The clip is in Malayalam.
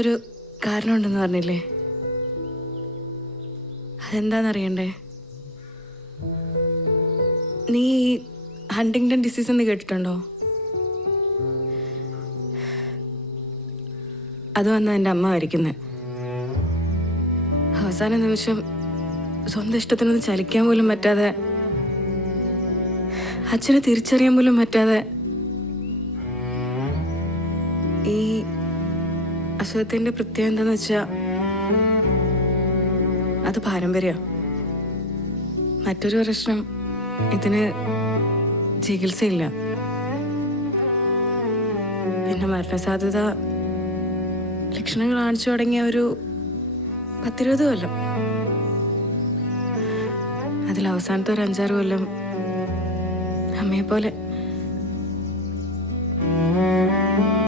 ഒരു കാരണമുണ്ടെന്ന് പറഞ്ഞില്ലേ? അതെന്താണെന്നറിയണ്ടേ? നീ ഹണ്ടിങ്ടൺ ഡിസീസ് എന്ന് കേട്ടിട്ടുണ്ടോ? അത് വന്ന എൻ്റെ അമ്മ മരിക്കുന്നത്. അവസാന നിമിഷം സ്വന്തം ഇഷ്ടത്തിനൊന്ന് ചലിക്കാൻ പോലും പറ്റാതെ, അച്ഛനെ തിരിച്ചറിയാൻ പോലും പറ്റാതെ, ഈ അസുഖത്തിൻ്റെ പ്രത്യേകത എന്താന്ന് വെച്ചാൽ അത് പാരമ്പര്യം. മറ്റൊരു പ്രശ്നം, ഇതിന് ചികിത്സയില്ല. പിന്നെ മരണസാധ്യത ലക്ഷണങ്ങൾ കാണിച്ചു തുടങ്ങിയ ഒരു 10-20 കൊല്ലം. അതിൽ അവസാനത്തെ ഒരു 5-6 കൊല്ലം അമ്മയെ പോലെ